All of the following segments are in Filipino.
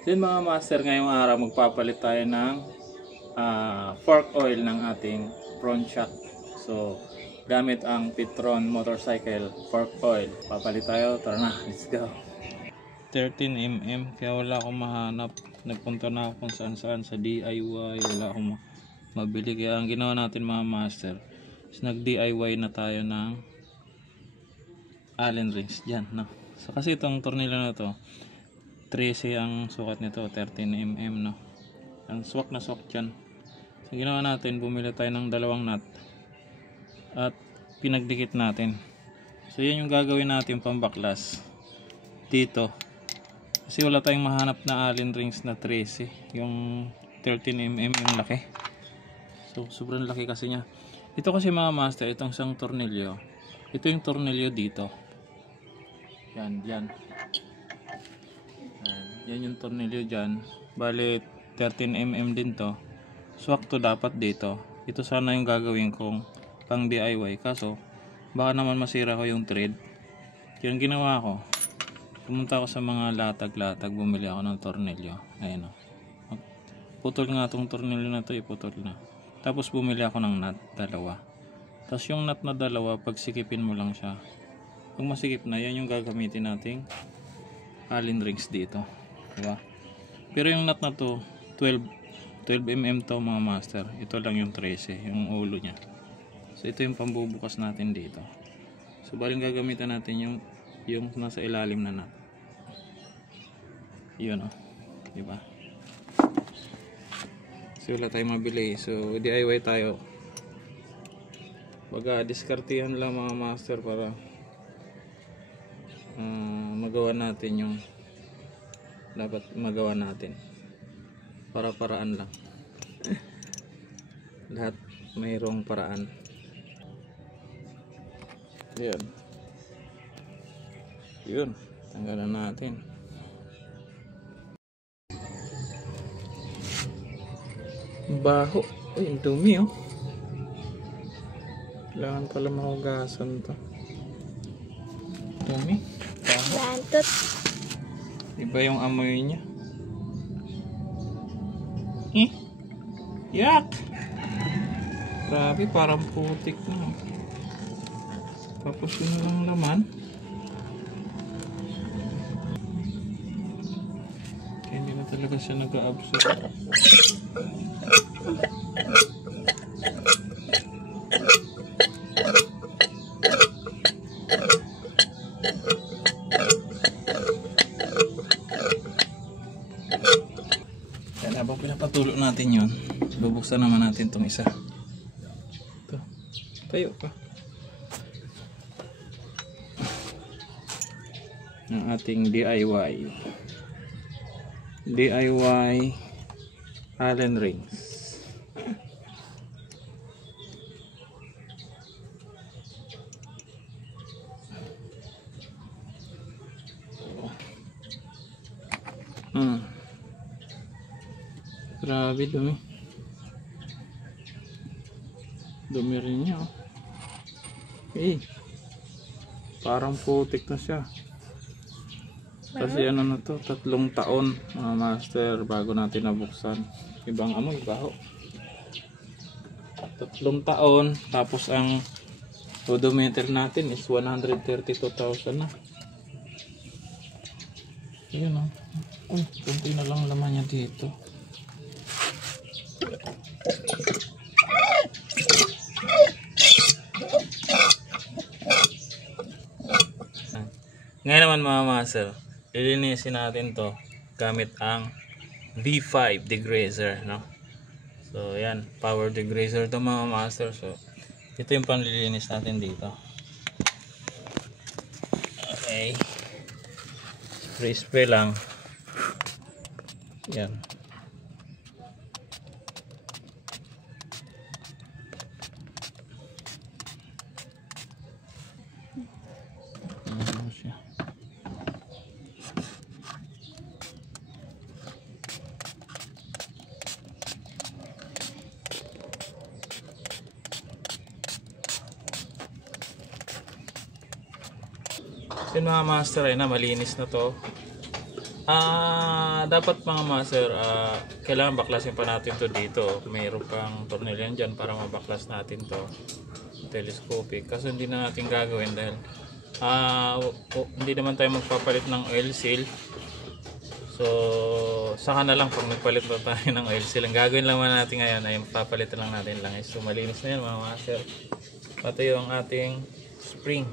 So yun mga master, ngayong araw magpapalit tayo ng fork oil ng ating front shock. So gamit ang Pitron motorcycle fork oil. Papalit tayo, tara na, let's go. 13mm, kaya wala akong mahanap. Nagpunta na ako kung saan saan sa DIY, wala akong mabili. Kaya ang ginawa natin mga master is nag DIY na tayo ng Allen rings dyan, no? So kasi itong tornilyo na to 13 ang sukat nito, 13mm, no? Ang swak na swak dyan. So ginawa natin, bumili tayo ng dalawang nut at pinagdikit natin. So yan yung gagawin natin pambaklas dito, kasi wala tayong mahanap na Allen rings na 13. Yung 13mm yung laki, so sobrang laki kasi niya. Ito kasi mga master, itong isang tornilyo, ito yung tornilyo dito, yan yung tornilyo dyan. Bali 13mm din to, swak to dapat dito. Ito sana yung gagawin kong pang DIY, kaso baka naman masira ko yung thread. Yung ginawa ko, pumunta ako sa mga latag-latag, bumili ako ng tornilyo. Ayun o, putol nga tong tornilyo na to, iputol na. Tapos bumili ako ng nut, dalawa. Tapos yung nut na dalawa, pag sikipin mo lang siya, kung masikip na, yan yung gagamitin nating Allen rings dito, diba? Pero yung nut na to 12mm to mga master. Ito lang yung 13, yung ulo nya. So ito yung pambubukas natin dito. So baling gagamitan natin yung nasa ilalim na nut. Yun o, diba? So wala tayong mabili, so DIY tayo. Baga diskartihan lang mga master para magawa natin yung dapat magawa natin. Para-paraan lang. Lahat mayroong paraan. Yun, tanggalan natin. Baho. Ay, dumi oh. Kailangan pala mahugasan to. Dumi. Baho. Bantot. Iba yung amoy niya. Yak! Grabe, parang putik na. Tapos yun lang laman. Kaya hindi na talaga siya nag-absorb. Yan, habang pinapatulo natin yun, bubuksan naman natin itong isa. Ito, tayo pa. Ang ating DIY Allen rings. Grabe, dumi. Dumi rin niya. Parang putik na siya. Kasi ano na to, 3 taon mga master bago natin nabuksan. Ibang amoy, baho. 3 taon, tapos ang odometer natin is 132,000 na. Ayun o. Kunti na lang laman niya dito. Ngayon naman mga master, lilinisin natin to gamit ang V5 degreaser, no? So yan, power degreaser to mga master. So ito yung panlilinis natin dito. Okay, spray lang yan. Yun mga master, ay na malinis na to. Dapat mga master, kailangan baklasin pa natin to dito. Mayroon pang tornilyo dyan para mabaklas natin to telescopic. Kaso hindi na natin gagawin dahil hindi naman tayo magpapalit ng oil seal. So saka na lang pag nagpalit na tayo ng oil seal. Ang gagawin lang natin ngayon ay papalitan lang natin langis. So malinis na yan mga master. Pati yung ating spring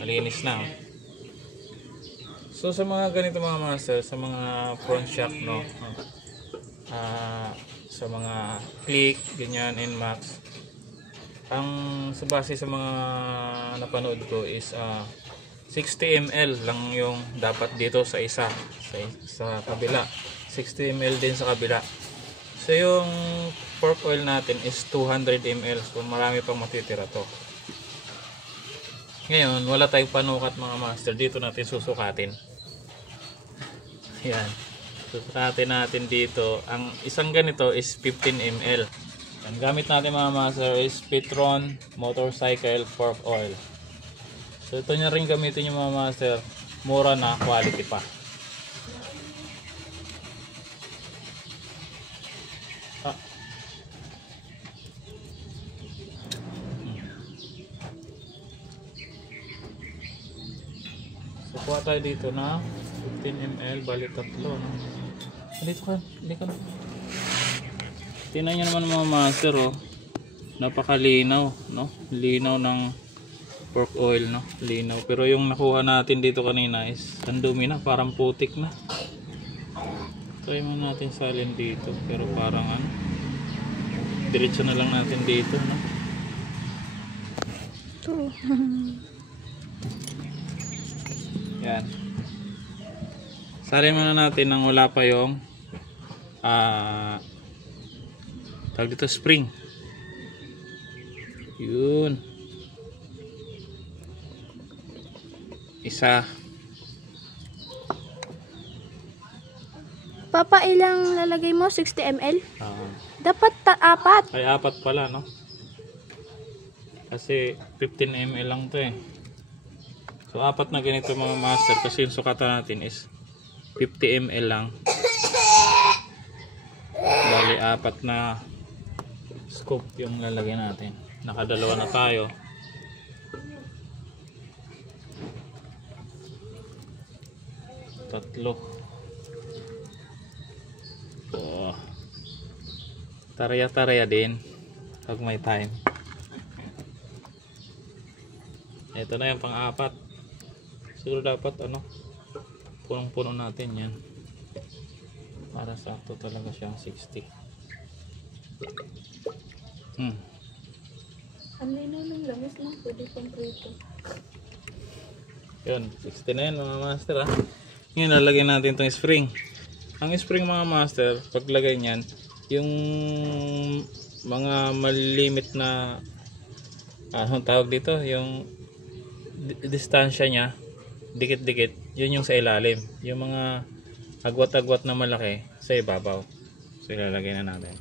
malinis na. So sa mga ganito mga master, sa mga front shock, no, sa mga click, ganyan, NMAX, ang sa base sa mga napanood ko is 60 ml lang yung dapat dito sa isa, sa kabila, 60 ml din sa kabila. So yung fork oil natin is 200 ml, so marami pang matitira to. Ngayon wala tayong panukat mga master, dito natin susukatin. Yan, susukatin natin dito. Ang isang ganito is 15 ml. Ang gamit natin mga master is Petron Motorcycle Fork Oil. So ito nyo rin gamitin yung mga master, mura na, quality pa. So kuha tayo dito na 15 ml, bali tatlo, no? Dito ka, tingnan nyo naman mga master, oh. Napakalinaw, no? Linaw ng fork oil, no? Linaw. Pero yung nakuha natin dito kanina is ang dumi na, parang putik na. Try mo natin salin dito, pero parang ano, diretso na lang natin dito, no? Yan. Salin muna natin nang wala pa yung tawag dito, spring. Yun. Isa. Papa, ilang lalagay mo? 60 ml? Dapat apat. Ay, apat pala, no? Kasi 15 ml lang to eh. So apat na ganito mga master, kasi yung sukatan natin is 50 ml lang. Bali apat na scoop yung lalagay natin. Nakadalawa na tayo. Tatlo. Oh. Taraya-taraya din pag may time. Ito na yung pang-apat. Siguro dapat ano, punong-puno natin yan para sakto talaga siyang 60. Ang linaw ng langis lang, pwede pang prito. Yun, 60 na yan mga master, ha. Ngayon lalagyan natin itong spring. Ang spring mga master, paglagay nyan, yung mga malimit na anong tawag dito, yung distansya nya dikit-dikit, yun yung sa ilalim. Yung mga agwat-agwat na malaki sa ibabaw. So ilalagay na natin.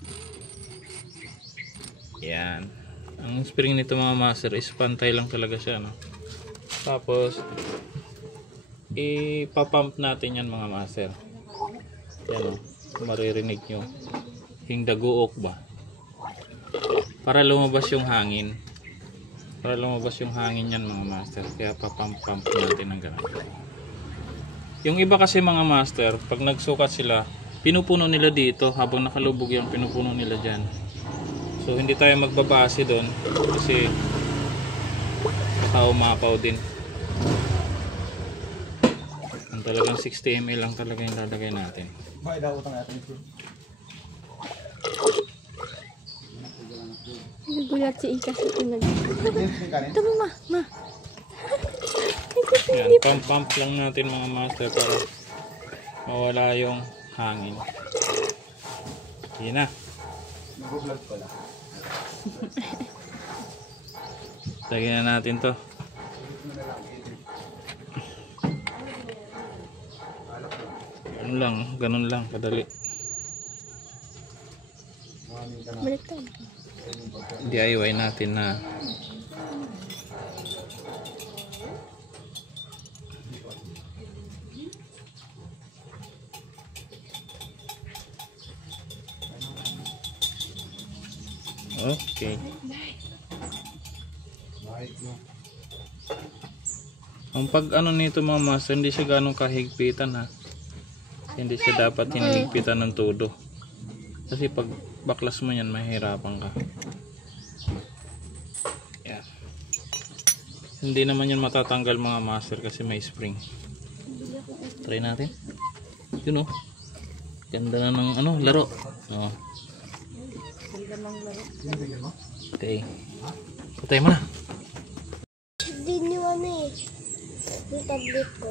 Yan. Ang spring nito mga master is pantay lang talaga siya, no? Tapos ipapump natin yan mga master. Yan, o, maririnig nyo yung daguok ba, para lumabas yung hangin. Para lumabas yung hangin yan mga master. Kaya papump natin ng ganun. Yung iba kasi mga master, pag nagsukat sila, pinupuno nila dito. Habang nakalubog yung pinupuno nila dyan. So hindi tayo magbabase doon, kasi baka umapaw din. Ang talagang 60 ml lang talaga yung lalagay natin. Nagulat si Ika sa tinag. Ito mo, ma. Yan, pump lang natin mga master para mawala yung hangin. Yan na. Lagyan na natin to. Ganun lang, kadali. Baliktad. DIY natin na Okay. Ang pag ano nito mga master, hindi siya ganong kahigpitan ha. Hindi siya dapat hinihigpitan ng todo. Kasi pag baklas mo yan, mahirapan ka. Yan. Hindi naman yan matatanggal mga master kasi may spring. Try natin. Yun oh. Ganda na ng ano, laro. Oh. Okay. Patay mo na. Hindi niyo ano eh. Yung tablet ko.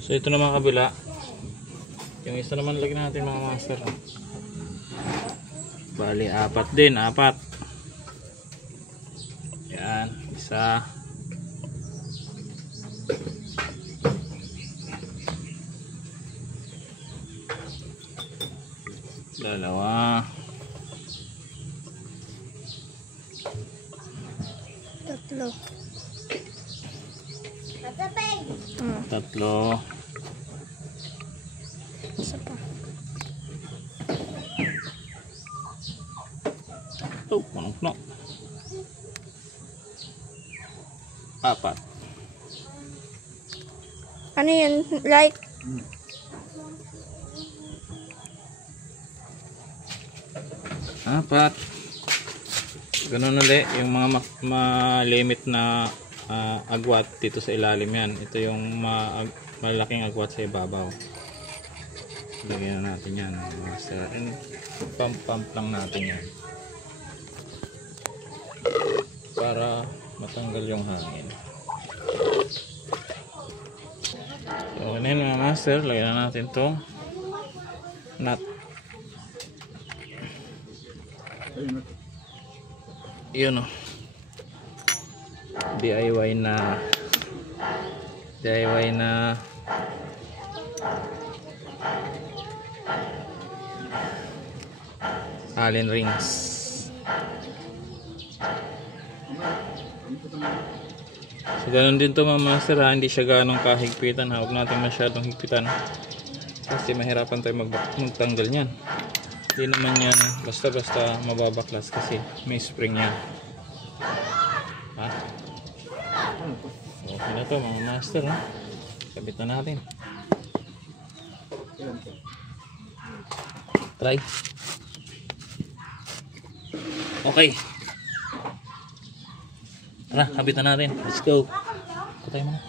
So ito naman kabila. Yung isa naman lagyan natin mga master. Bali, 4 din. 4. Yan. Isa. Dalawa. Tatlo. Tatlo. Isa pa. Oh, manok-nok. 4. Ano yun? Like? Apat. Ganun ulit yung mga ma-limit na agwat dito sa ilalim yan. Ito yung malaking agwat sa ibabaw. Lagyan na natin yan. Master. And pump lang natin yan. Para matanggal yung hangin. So, ano yun mga master. Lagyan na natin to nut. Yun o. DIY na Allen rings. So ganun din to mga master ha. Hindi siya ganong kahigpitan ha. Huwag natin masyadong higpitan kasi mahirapan tayo magtanggal nyan. Hindi naman yan basta-basta mababaklas kasi may spring yan. Ha? Okay na to mga master ha. Kabit na natin. Try. Okay. Tara, kabit na natin. Let's go. Patay mo na.